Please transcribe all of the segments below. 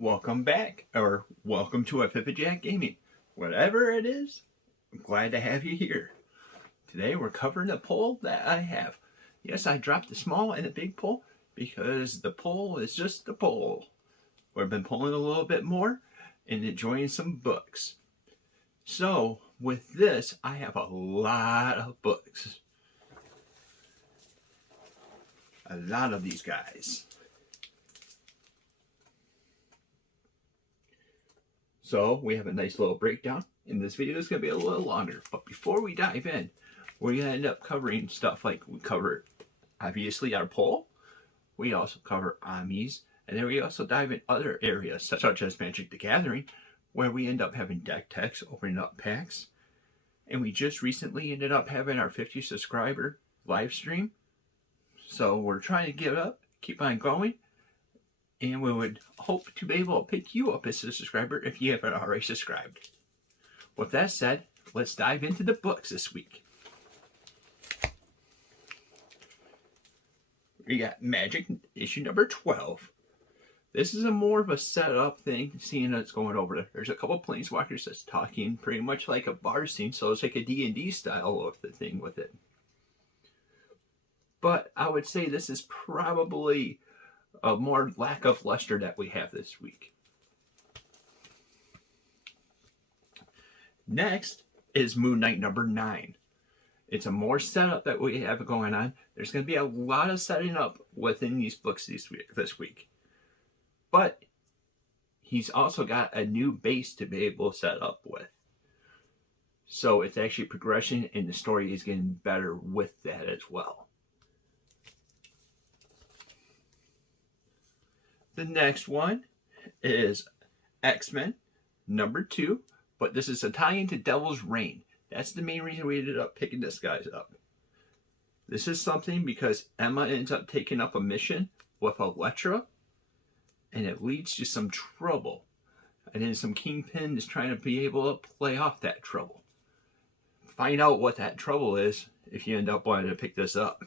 Welcome back, or welcome to Jack Gaming. Whatever it is, I'm glad to have you here. Today we're covering the pull that I have. Yes, I dropped the small and the big pull because the pull is just the pull. We've been pulling a little bit more and enjoying some books. So with this, I have a lot of books. A lot of these guys. So we have a nice little breakdown, and this video is going to be a little longer. But before we dive in, we're going to end up covering stuff like we cover, obviously, our poll. We also cover Amis, and then we also dive in other areas, such as Magic the Gathering, where we end up having deck techs, opening up packs. And we just recently ended up having our 50 subscriber live stream. So we're trying to get up, keep on going. And we would hope to be able to pick you up as a subscriber if you haven't already subscribed. With that said, let's dive into the books this week. We got Magic issue number 12. This is a more of a setup thing, seeing it's going over there. There's a couple planeswalkers that's talking pretty much like a bar scene, so it's like a D&D style of the thing with it. But I would say this is probably a more lack of luster that we have this week. Next is Moon Knight number 9. It's a more setup that we have going on. There's going to be a lot of setting up within these books this week. But he's also got a new base to be able to set up with. So it's actually progression, and the story is getting better with that as well. The next one is X-Men number 2, but this is a tie-in to Devil's Reign. That's the main reason we ended up picking this guy up. This is something because Emma ends up taking up a mission with Elektra, and it leads to some trouble. And then some Kingpin is trying to be able to play off that trouble. Find out what that trouble is if you end up wanting to pick this up.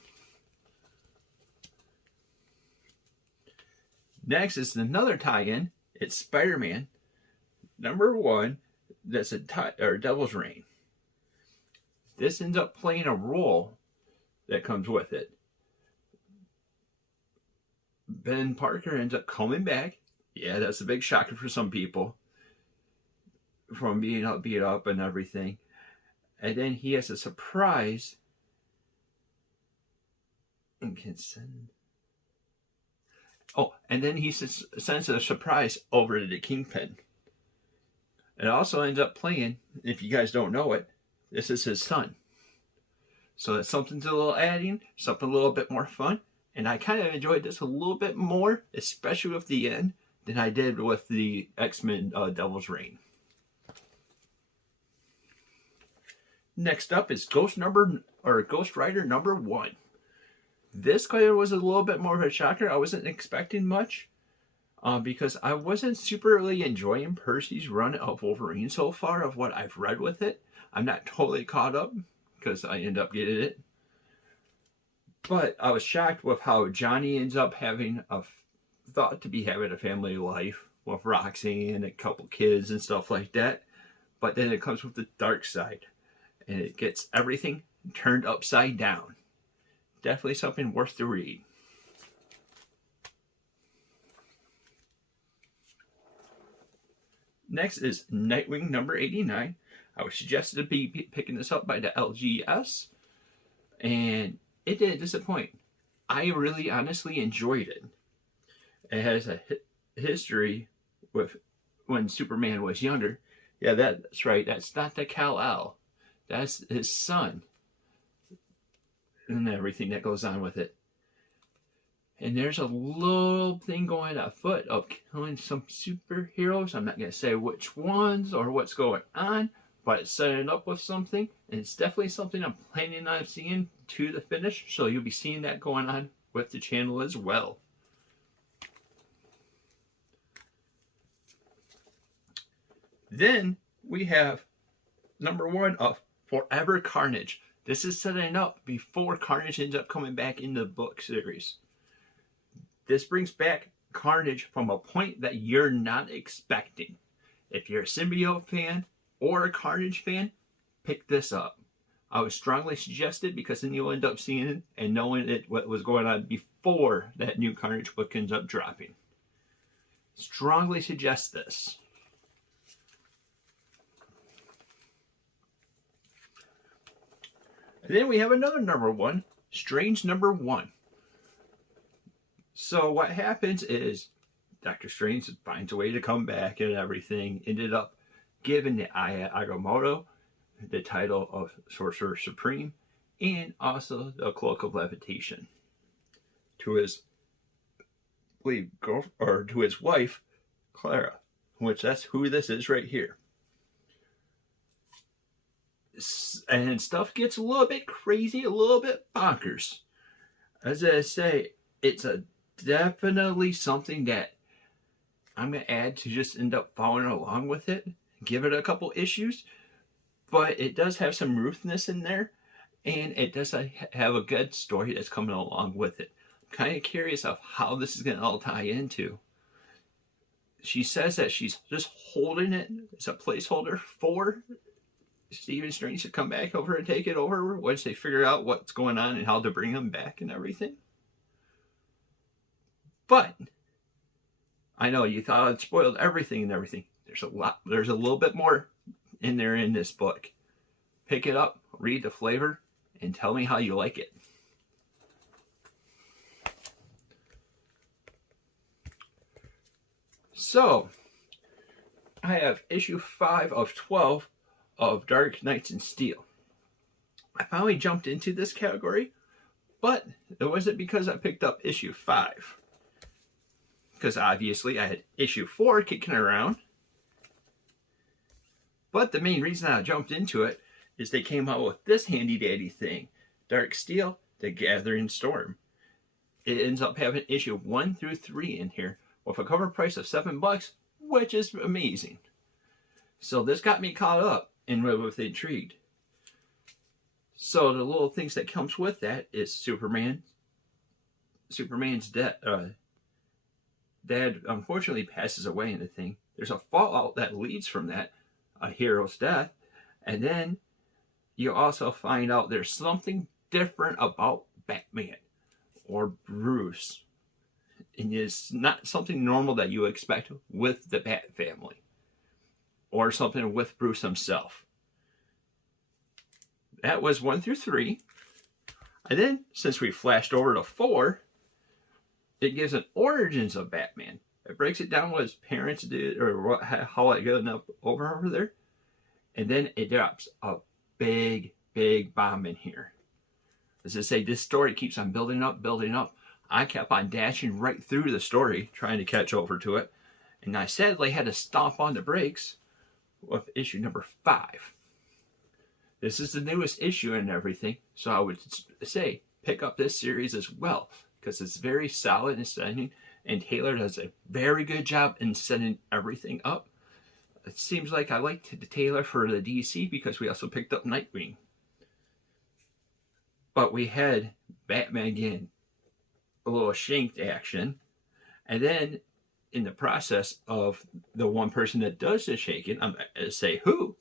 Next is another tie-in. It's Spider-Man number 1. That's a Devil's Reign. This ends up playing a role that comes with it. Ben Parker ends up coming back. Yeah, that's a big shocker for some people. From being beat up and everything. And then he has a surprise. And can send... Oh, and then he sends a surprise over to the Kingpin. It also ends up playing, if you guys don't know it, this is his son. So that's something a little adding, something a little bit more fun. And I kind of enjoyed this a little bit more, especially with the end, than I did with the X-Men Devil's Reign. Next up is Ghost Rider number 1. This card was a little bit more of a shocker. I wasn't expecting much because I wasn't super really enjoying Percy's run of Wolverine so far of what I've read with it. I'm not totally caught up because I end up getting it. But I was shocked with how Johnny ends up having thought to be having a family life with Roxy and a couple kids and stuff like that. But then it comes with the dark side and it gets everything turned upside down. Definitely something worth the read. Next is Nightwing number 89. I was suggested to be picking this up by the LGS, and it didn't disappoint. I really honestly enjoyed it. It has a history with when Superman was younger. Yeah, that's right. That's not the Kal-El. That's his son. And everything that goes on with it. And there's a little thing going afoot of killing some superheroes. I'm not going to say which ones or what's going on, but it's setting up with something. And it's definitely something I'm planning on seeing to the finish. So you'll be seeing that going on with the channel as well. Then we have number 1 of Forever Carnage. This is setting up before Carnage ends up coming back in the book series. This brings back Carnage from a point that you're not expecting. If you're a Symbiote fan or a Carnage fan, pick this up. I would strongly suggest it because then you'll end up seeing it and knowing what was going on before that new Carnage book ends up dropping. Strongly suggest this. And then we have another number one, Strange number 1. So what happens is Doctor Strange finds a way to come back and everything. Ended up giving the Aya Agamotto the title of Sorcerer Supreme and also the Cloak of Levitation to his to his wife Clara, which that's who this is right here. And stuff gets a little bit crazy, a little bit bonkers. As I say, it's definitely something that I'm going to add to just end up following along with it. Give it a couple issues. But it does have some ruthlessness in there. And it does have a good story that's coming along with it. I'm kind of curious of how this is going to all tie into. She says that she's just holding it as a placeholder for Stephen Strange to come back over and take it over once they figure out what's going on and how to bring him back and everything. But I know you thought I'd spoiled everything and everything. There's a little bit more in there in this book. Pick it up, read the flavor, and tell me how you like it. So, I have issue 5 of 12 of Dark Knights and Steel. I finally jumped into this category, but it wasn't because I picked up issue 5. Because obviously I had issue 4 kicking around. But the main reason I jumped into it is they came out with this handy dandy thing. Dark Steel, The Gathering Storm. It ends up having issue 1 through 3 in here with a cover price of $7, which is amazing. So this got me caught up and with intrigued. So the little things that comes with that is Superman's dad unfortunately passes away in the thing. There's a fallout that leads from that, a hero's death, and then you also find out there's something different about Batman or Bruce, and it's not something normal that you expect with the Bat family or something with Bruce himself. That was 1 through 3. And then, since we flashed over to 4, it gives an origins of Batman. It breaks it down what his parents did, or how it got up over there. And then it drops a big, big bomb in here. As I say, this story keeps on building up, building up. I kept on dashing right through the story, trying to catch over to it. And I sadly had to stomp on the brakes with issue number 5. This is the newest issue and everything, so I would say pick up this series as well, because it's very solid and stunning, and Taylor does a very good job in setting everything up. It seems like I liked the Taylor for the DC because we also picked up Nightwing. But we had Batman getting a little shanked action, and then in the process of the one person that does the shaking, I'm going to say who,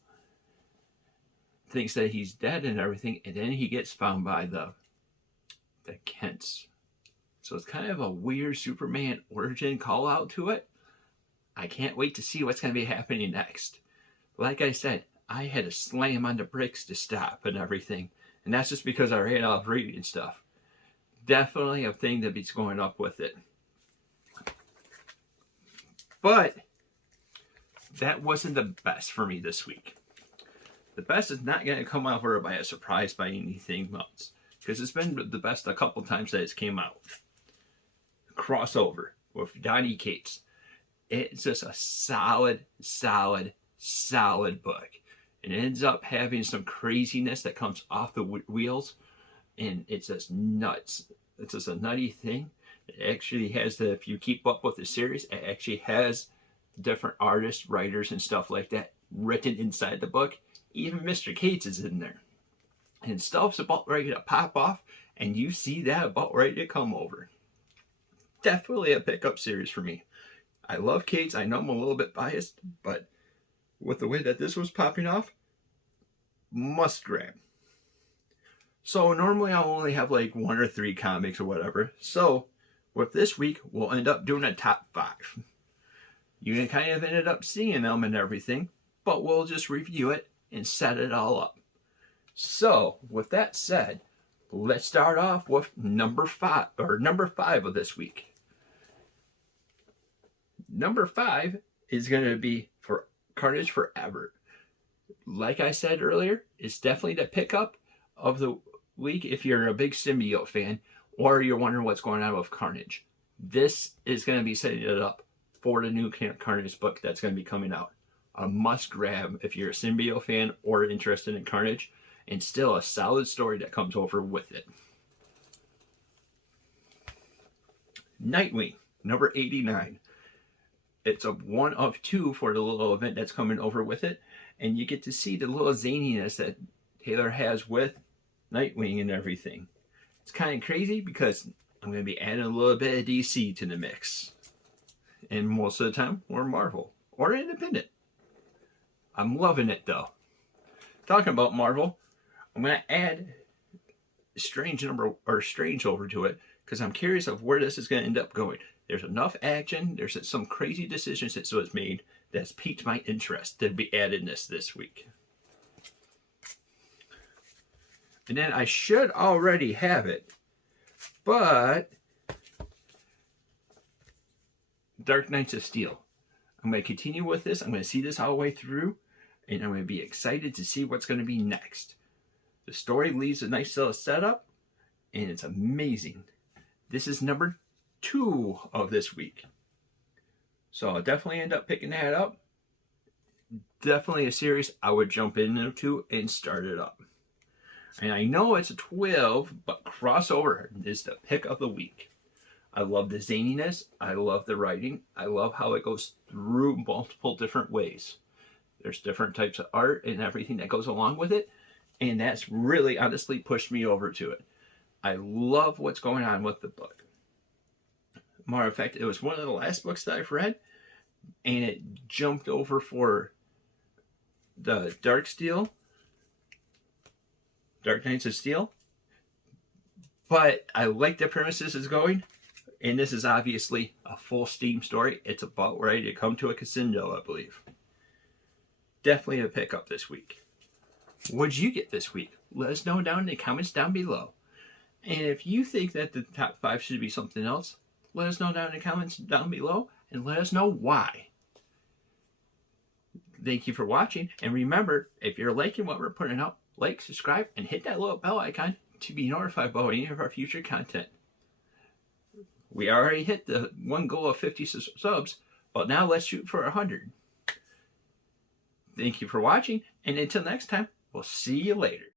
thinks that he's dead and everything, and then he gets found by the Kents. So it's kind of a weird Superman origin call out to it. I can't wait to see what's going to be happening next. Like I said, I had to slam on the brakes to stop and everything, and that's just because I ran out of reading stuff. Definitely a thing that beats going up with it. But that wasn't the best for me this week. The best is not going to come over by a surprise by anything else, because it's been the best a couple times that it's came out. Crossover with Donny Cates. It's just a solid book. It ends up having some craziness that comes off the wheels, and it's just nuts. It's just a nutty thing. It actually has if you keep up with the series, it actually has different artists, writers, and stuff like that written inside the book. Even Mr. Cates is in there. And stuff's about ready to pop off, and you see that about ready to come over. definitely a pickup series for me. I love Kate's. I know I'm a little bit biased, but with the way that this was popping off, must grab. So normally I'll only have like 1 or 3 comics or whatever. So with this week, we'll end up doing a top 5. You kind of ended up seeing them and everything, but we'll just review it and set it all up. So with that said, let's start off with number 5 of this week. Number 5 is going to be for Carnage Forever. Like I said earlier, it's definitely the pickup of the week if you're a big symbiote fan or you're wondering what's going on with Carnage. This is going to be setting it up for the new Carnage book that's going to be coming out. A must grab if you're a symbiote fan or interested in Carnage, and still a solid story that comes over with it. Nightwing, number 89. It's a 1 of 2 for the little event that's coming over with it, and you get to see the little zaniness that Taylor has with Nightwing and everything. It's kind of crazy because I'm going to be adding a little bit of DC to the mix. And most of the time, or Marvel, or independent. I'm loving it though. Talking about Marvel, I'm going to add Strange over to it because I'm curious of where this is going to end up going. There's enough action, there's some crazy decisions that was made that's piqued my interest to be added this week. And then I should already have it, but Dark Knights of Steel. I'm going to continue with this. I'm going to see this all the way through, and I'm going to be excited to see what's going to be next. The story leaves a nice little setup, and it's amazing. This is number 2 of this week. So I'll definitely end up picking that up. Definitely a series I would jump into and start it up. And I know it's a 12, but crossover is the pick of the week. I love the zaniness. I love the writing. I love how it goes through multiple different ways. There's different types of art and everything that goes along with it. And that's really honestly pushed me over to it. I love what's going on with the book. Matter of fact, it was one of the last books that I've read, and it jumped over for the Dark Knights of Steel. But I like the premises is going, and this is obviously a full steam story. It's about ready to come to a crescendo, I believe. Definitely a pickup this week. What'd you get this week? Let us know down in the comments down below. And if you think that the top 5 should be something else, let us know down in the comments down below, and let us know why. Thank you for watching, and remember, if you're liking what we're putting out, like, subscribe, and hit that little bell icon to be notified about any of our future content. We already hit the one goal of 50 subs, but now let's shoot for 100. Thank you for watching, and until next time, we'll see you later.